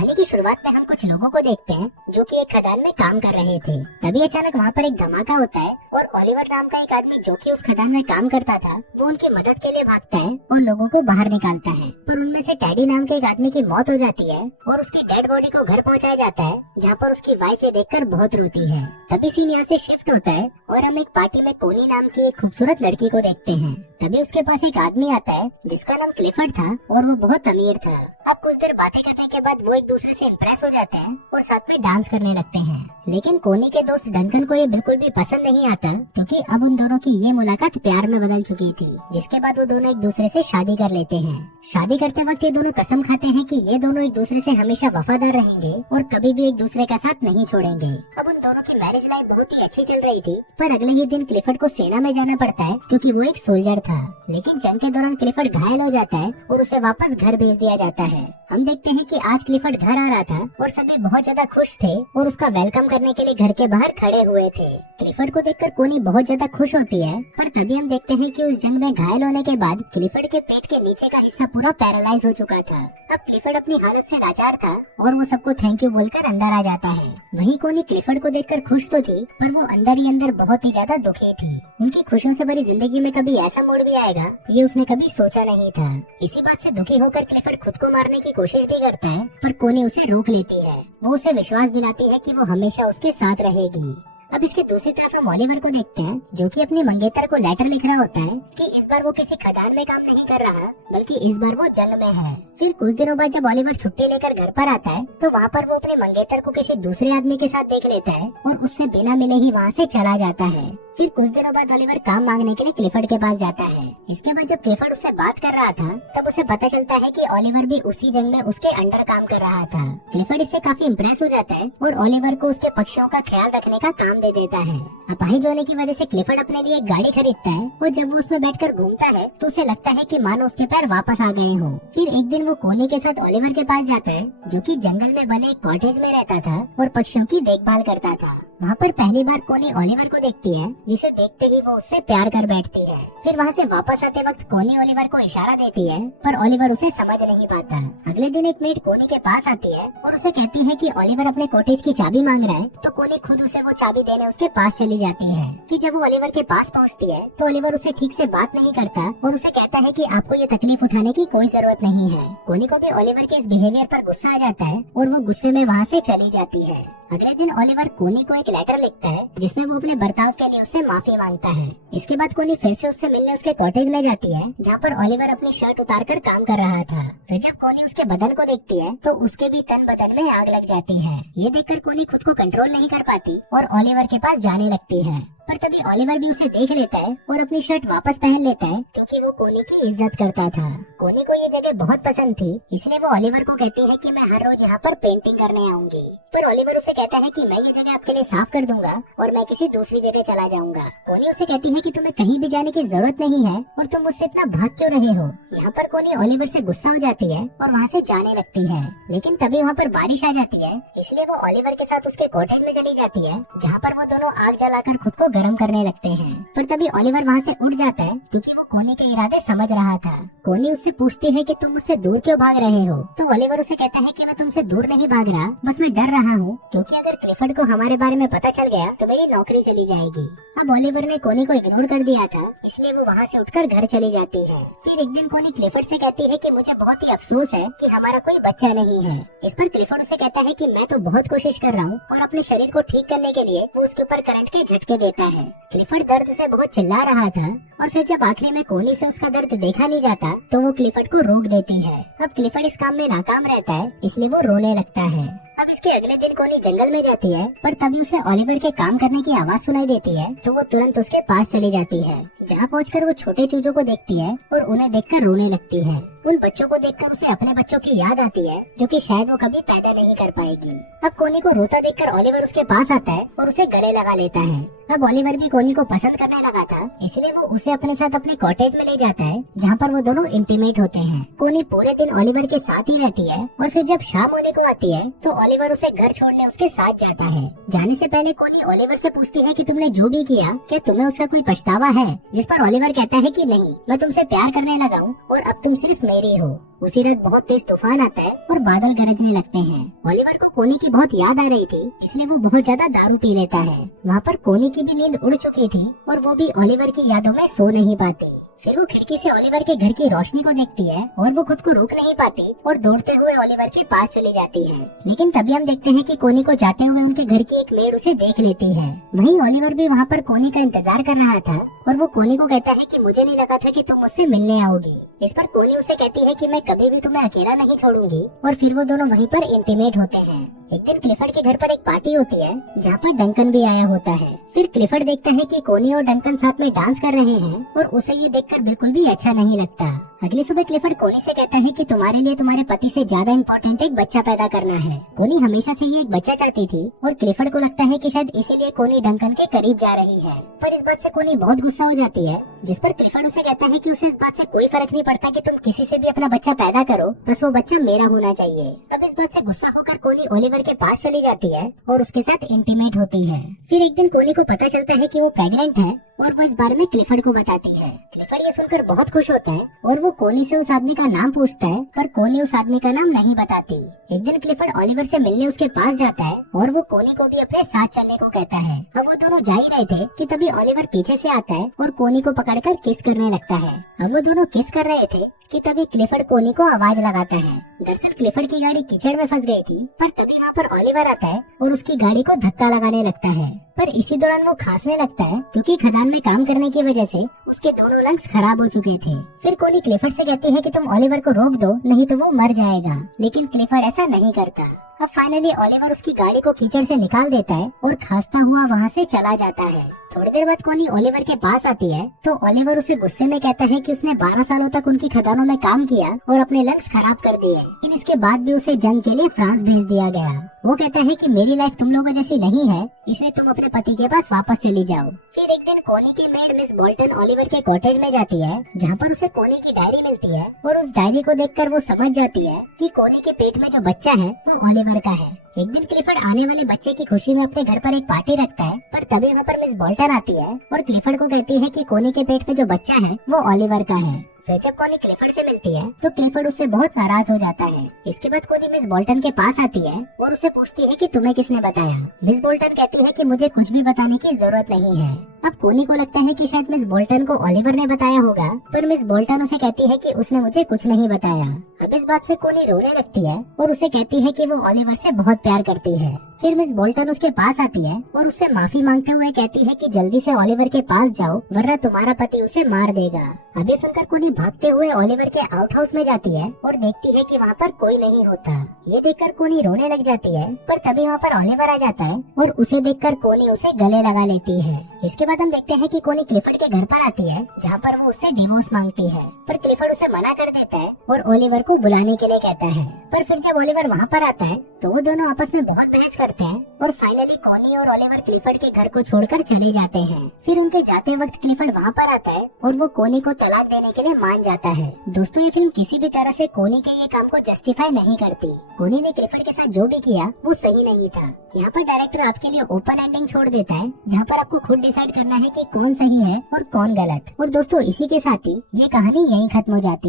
कहानी की शुरुआत में हम कुछ लोगों को देखते हैं जो कि एक खदान में काम कर रहे थे। तभी अचानक वहाँ पर एक धमाका होता है और ओलिवर नाम का एक आदमी जो कि उस खदान में काम करता था वो उनकी मदद के लिए भागता है और लोगों को बाहर निकालता है। पर उनमें से टैडी नाम के एक आदमी की मौत हो जाती है और उसकी डेड बॉडी को घर पहुँचाया जाता है, जहाँ पर उसकी वाइफ ये देखकर बहुत रोती है। तभी सीन यहाँ से शिफ्ट होता है और हम एक पार्टी में कोनी नाम की एक खूबसूरत लड़की को देखते हैं। तभी उसके पास एक आदमी आता है जिसका नाम क्लिफर्ड था और वो बहुत अमीर था। अब कुछ देर बातें करने के बाद वो एक दूसरे से इम्प्रेस हो जाते हैं और साथ में डांस करने लगते हैं। लेकिन कोनी के दोस्त डंकन को ये बिल्कुल भी पसंद नहीं आता क्योंकि अब उन दोनों की ये मुलाकात प्यार में बदल चुकी थी, जिसके बाद वो दोनों एक दूसरे से शादी कर लेते हैं। शादी करते वक्त ये दोनों कसम खाते हैं कि ये दोनों एक दूसरे से हमेशा वफादार रहेंगे और कभी भी एक दूसरे का साथ नहीं छोड़ेंगे। अब उन दोनों की मैरिज लाइफ बहुत ही अच्छी चल रही थी, पर अगले ही दिन क्लिफर्ड को सेना में जाना पड़ता है क्योंकि वो एक सोल्जर था। लेकिन जंग के दौरान क्लिफर्ड घायल हो जाता है और उसे वापस घर भेज दिया जाता है। हम देखते हैं कि आज क्लिफर्ड घर आ रहा था और सभी बहुत ज्यादा खुश थे और उसका वेलकम करने के लिए घर के बाहर खड़े हुए थे। क्लिफर्ड को देखकर कोनी बहुत ज्यादा खुश होती है, पर तभी हम देखते हैं कि उस जंग में घायल होने के बाद क्लिफर्ड के पेट के नीचे का हिस्सा पूरा पैरालाइज हो चुका था। अब क्लिफर्ड अपनी हालत से लाचार था और वो सबको थैंक यू बोलकर अंदर आ जाता है। वहीं कोनी क्लिफर्ड को देखकर खुश तो थी, पर वो अंदर ही अंदर बहुत ही ज्यादा दुखी थी। उनकी खुशियों से भरी जिंदगी में कभी ऐसा मोड़ भी आएगा ये उसने कभी सोचा नहीं था। इसी बात से दुखी होकर क्लिफर्ड खुद को मारने की कोशिश भी करता है, पर कोनी उसे रोक लेती है। वो उसे विश्वास दिलाती है कि वो हमेशा उसके साथ रहेगी। अब इसके दूसरी तरफ हम ओलिवर को देखते हैं जो कि अपनी मंगेतर को लेटर लिख रहा होता है कि इस बार वो किसी खदान में काम नहीं कर रहा बल्कि इस बार वो जंग में है। फिर कुछ दिनों बाद जब ओलिवर छुट्टी लेकर घर पर आता है तो वहाँ पर वो अपने मंगेतर को किसी दूसरे आदमी के साथ देख लेता है और उससे बिना मिले ही वहाँ से चला जाता है। फिर कुछ दिनों बाद ओलिवर काम मांगने के लिए क्लिफर्ड के पास जाता है। इसके बाद जब क्लिफर्ड उससे बात कर रहा था तब उसे पता चलता है कि ओलिवर भी उसी जंग में उसके अंडर काम कर रहा था। क्लिफर्ड इससे काफी इम्प्रेस हो जाता है और ओलिवर को उसके पक्षियों का ख्याल रखने का काम दे देता है। अपाहिज होने की वजह से क्लिफर्ड अपने लिए एक गाड़ी खरीदता है और जब वो उसमें बैठकर घूमता है तो उसे लगता है कि मानो उसके पैर वापस आ गए हो। फिर एक दिन वो कोनी के साथ ओलिवर के पास जाता है जो कि जंगल में बने एक कॉटेज में रहता था और पक्षियों की देखभाल करता था। वहाँ पर पहली बार कोनी ओलिवर को देखती है, जिसे देखते ही वो उससे प्यार कर बैठती है। फिर वहाँ से वापस आते वक्त कोनी ओलिवर को इशारा देती है, पर ओलिवर उसे समझ नहीं पाता। अगले दिन एक मेड कोनी के पास आती है और उसे कहती है कि ओलिवर अपने कॉटेज की चाबी मांग रहा है, तो कोनी खुद उसे वो चाबी देने उसके पास चली जाती है। फिर जब वो ओलिवर के पास पहुँचती है तो ओलिवर उसे ठीक से बात नहीं करता और उसे कहता है कि आपको ये तकलीफ उठाने की कोई जरूरत नहीं है। कोनी को भी ओलिवर के इस बिहेवियर पर गुस्सा आ जाता है और वो गुस्से में वहाँ से चली जाती है। अगले दिन ओलिवर कोनी को एक लेटर लिखता है जिसमें वो अपने बर्ताव के लिए उससे माफी मांगता है। इसके बाद कोनी फिर से उससे मिलने उसके कॉटेज में जाती है जहाँ पर ओलिवर अपनी शर्ट उतारकर काम कर रहा था। फिर जब कोनी उसके बदन को देखती है तो उसके भी तन बदन में आग लग जाती है। ये देखकर कोनी खुद को कंट्रोल नहीं कर पाती और ओलिवर के पास जाने लगती है, पर तभी ओलिवर भी उसे देख लेता है और अपनी शर्ट वापस पहन लेता है क्योंकि वो कोनी की इज्जत करता था। कोनी को ये जगह बहुत पसंद थी, इसलिए वो ओलिवर को कहती है कि मैं हर रोज यहाँ पर पेंटिंग करने आऊंगी। पर ओलिवर उसे कहता है कि मैं ये जगह आपके लिए साफ कर दूंगा और मैं किसी दूसरी जगह चला जाऊंगा। कोनी उसे कहती है कि तुम्हें कहीं भी जाने की जरूरत नहीं है और तुम मुझसे इतना भाग क्यों रहे हो। यहाँ पर कोनी ओलिवर से गुस्सा हो जाती है और वहाँ से जाने लगती है। लेकिन तभी वहाँ पर बारिश आ जाती है, इसलिए वो ओलिवर के साथ उसके कॉटेज में चली जाती है जहाँ पर वो दोनों आग जलाकर खुद को गर्म करने लगते हैं। पर तभी ओलिवर वहाँ से उठ जाता है क्योंकि वो कोनी के इरादे समझ रहा था। कोनी उससे पूछती है कि तुम मुझसे दूर क्यों भाग रहे हो, तो ओलिवर उसे कहता है कि मैं तुमसे दूर नहीं भाग रहा, बस मैं डर रहा हूँ क्योंकि अगर क्लिफर्ड को हमारे बारे में पता चल गया तो मेरी नौकरी चली जाएगी। अब ओलिवर ने कोनी को इग्नोर कर दिया था, इसलिए वो वहाँ से उठकर घर चली जाती है। फिर एक दिन कोनी क्लिफर्ड से कहती है कि मुझे बहुत ही अफसोस है कि हमारा कोई बच्चा नहीं है। इस पर क्लिफर्ड उसे कहता है कि मैं तो बहुत कोशिश कर रहा हूँ और अपने शरीर को ठीक करने के लिए वो उसके ऊपर करंट के झटके देता है। क्लिफर्ड दर्द से बहुत चिल्ला रहा था और फिर जब आखिरी में कोनी से उसका दर्द देखा नहीं जाता तो वो क्लिफर्ड को रोक देती है। अब क्लिफर्ड इस काम में नाकाम रहता है, इसलिए वो रोने लगता है। अब इसके अगले दिन कोनी जंगल में जाती है, पर तभी उसे ओलिवर के काम करने की आवाज सुनाई देती है तो वो तुरंत उसके पास चली जाती है। जहाँ पहुंचकर वो छोटे चूजों को देखती है और उन्हें देखकर रोने लगती है। उन बच्चों को देखकर उसे अपने बच्चों की याद आती है जो कि शायद वो कभी पैदा नहीं कर पाएगी। अब कोनी को रोता देखकर ओलिवर उसके पास आता है और उसे गले लगा लेता है। अब ओलिवर भी कोनी को पसंद करने लगा था, इसलिए वो उसे अपने साथ अपने कॉटेज में ले जाता है जहाँ पर वो दोनों इंटीमेट होते हैं। कोनी पूरे दिन ओलिवर के साथ ही रहती है और फिर जब शाम होने को आती है तो ओलिवर उसे घर छोड़ने उसके साथ जाता है। जाने से पहले कोनी ओलिवर से पूछती है कि तुमने जो भी किया क्या तुम्हें उसका कोई पछतावा है, जिस पर ओलिवर कहता है कि नहीं, मैं तुमसे प्यार करने लगा हूँ और अब तुम सिर्फ मेरी हो। उसी रात बहुत तेज तूफान आता है और बादल गरजने लगते हैं। ओलिवर को कोनी की बहुत याद आ रही थी, इसलिए वो बहुत ज्यादा दारू पी लेता है। वहाँ पर कोनी की भी नींद उड़ चुकी थी और वो भी ओलिवर की यादों में सो नहीं पाती। फिर वो खिड़की से ओलिवर के घर की रोशनी को देखती है और वो खुद को रोक नहीं पाती और दौड़ते हुए ओलिवर के पास चली जाती है। लेकिन तभी हम देखते हैं कि कोनी को जाते हुए उनके घर की एक मेड उसे देख लेती है। वहीं ओलिवर भी वहाँ पर कोनी का इंतजार कर रहा था और वो कोनी को कहता है कि मुझे नहीं लगा था कि तुम मुझसे मिलने आओगी। इस पर कोनी उसे कहती है कि मैं कभी भी तुम्हें अकेला नहीं छोड़ूंगी और फिर वो दोनों वहीं पर इंटीमेट होते हैं। एक दिन क्लिफर्ड के घर पर एक पार्टी होती है जहाँ पर डंकन भी आया होता है। फिर क्लिफर्ड देखता है कि कोनी और डंकन साथ में डांस कर रहे हैं और उसे ये देखकर बिल्कुल भी अच्छा नहीं लगता। अगली सुबह क्लिफर्ड कोनी से कहता है कि तुम्हारे लिए तुम्हारे पति से ज्यादा इम्पोर्टेंट एक बच्चा पैदा करना है। कोनी हमेशा से ही एक बच्चा चाहती थी और क्लिफर्ड को लगता है कि शायद इसीलिए कोनी डंकन के करीब जा रही है। पर इस बात से कोनी बहुत गुस्सा हो जाती है, जिस पर क्लिफर्ड उसे कहता है कि उसे इस बात से कोई फर्क नहीं पड़ता कि तुम किसी से भी अपना बच्चा पैदा करो, बस वो बच्चा मेरा होना चाहिए। अब इस बात से गुस्सा होकर कोनी ओलिवर के पास चली जाती है और उसके साथ इंटीमेट होती है। फिर एक दिन कोनी को पता चलता है कि वो प्रेग्नेंट है और वो इस बारे में क्लिफर्ड को बताती है। क्लिफर्ड ये सुनकर बहुत खुश होता है और वो कोनी से उस आदमी का नाम पूछता है, पर कोनी उस आदमी का नाम नहीं बताती। एक दिन क्लिफर्ड ओलिवर से मिलने उसके पास जाता है और वो कोनी को भी अपने साथ चलने को कहता है। अब वो दोनों जा ही रहे थे कि तभी ओलिवर पीछे से आता है और कोनी को पकड़कर किस करने लगता है। अब वो दोनों किस कर रहे थे कि तभी क्लिफर्ड कोनी को आवाज लगाता है। दरअसल क्लिफर्ड की गाड़ी कीचड़ में फंस गई थी, पर तभी वहाँ पर ओलिवर आता है और उसकी गाड़ी को धक्का लगाने लगता है। पर इसी दौरान वो खांसने लगता है क्योंकि खदान में काम करने की वजह से उसके दोनों लंग्स खराब हो चुके थे। फिर कोनी क्लिफर्ड से कहती है कि तुम ओलिवर को रोक दो, नहीं तो वो मर जाएगा, लेकिन क्लिफर्ड ऐसा नहीं करता। अब फाइनली ओलिवर उसकी गाड़ी को कीचड़ से निकाल देता है और खांसता हुआ वहाँ से चला जाता है। थोड़ी देर बाद कोनी ओलिवर के पास आती है तो ओलिवर उसे गुस्से में कहता है कि उसने 12 सालों तक उनकी खदानों में काम किया और अपने लंग्स खराब कर दिए, लेकिन इसके बाद भी उसे जंग के लिए फ्रांस भेज दिया गया। वो कहता है कि मेरी लाइफ तुम लोगों जैसी नहीं है, इसलिए तुम अपने पति के पास वापस चली जाओ। फिर एक दिन कोनी की मेड मिस बोल्टन ओलिवर के कॉटेज में जाती है जहाँ पर उसे कोनी की डायरी मिलती है और उस डायरी को देखकर वो समझ जाती है कि कोनी के पेट में जो बच्चा है वो ओलिवर का है। एक दिन क्लिफर्ड आने वाले बच्चे की खुशी में अपने घर पर एक पार्टी रखता है, पर तभी वहाँ पर मिस बोल्टन आती है और क्लिफर्ड को कहती है कि कोनी के पेट में जो बच्चा है वो ओलिवर का है। फिर जब कोनी क्लिफर्ड से मिलती है तो क्लिफर्ड उससे बहुत नाराज हो जाता है। इसके बाद कोनी मिस बोल्टन के पास आती है और उसे पूछती है कि तुम्हें किसने बताया। मिस बोल्टन कहती है कि मुझे कुछ भी बताने की जरूरत नहीं है। अब कोनी को लगता है कि शायद मिस बोल्टन को ओलिवर ने बताया होगा, पर मिस बोल्टन उसे कहती है कि उसने मुझे कुछ नहीं बताया। अब इस बात से कोनी रोने लगती है और उसे कहती है कि वो ओलिवर से बहुत प्यार करती है। फिर मिस बोल्टन उसके पास आती है और उससे माफी मांगते हुए कहती है कि जल्दी से ओलिवर के पास जाओ, वरना तुम्हारा पति उसे मार देगा। अभी सुनकर कोनी भागते हुए ओलिवर के आउट हाउस में जाती है और देखती है कि वहाँ पर कोई नहीं होता। ये देखकर कोनी रोने लग जाती है, पर तभी वहाँ पर ओलिवर आ जाता है और उसे देखकर कोनी उसे गले लगा लेती है। इसके बाद हम देखते हैं कि कोनी क्लिफर्ड के घर पर आती है जहाँ पर वो उससे डिवोर्स मांगती है, पर क्लिफर्ड उसे मना कर देता है और ओलिवर को बुलाने के लिए कहता है। पर फिर जब ओलिवर वहाँ पर आता है तो वो दोनों आपस में बहुत बहस करते हैं और फाइनली कोनी और ओलिवर क्लिफर्ड के घर को छोड़कर चले जाते हैं। फिर उनके जाते वक्त क्लिफर्ड वहाँ पर आता है और वो कोनी को तलाक देने के लिए मान जाता है। दोस्तों, ये फिल्म किसी भी तरह से कोनी के ये काम को जस्टिफाई नहीं करती। कोनी ने क्लिफर्ड के साथ जो भी किया वो सही नहीं था। यहाँ पर डायरेक्टर आपके लिए ओपन एंडिंग छोड़ देता है जहाँ पर आपको खुद डिसाइड करना है कि कौन सही है और कौन गलत। और दोस्तों, इसी के साथ ही ये कहानी यहीं खत्म हो जाती है।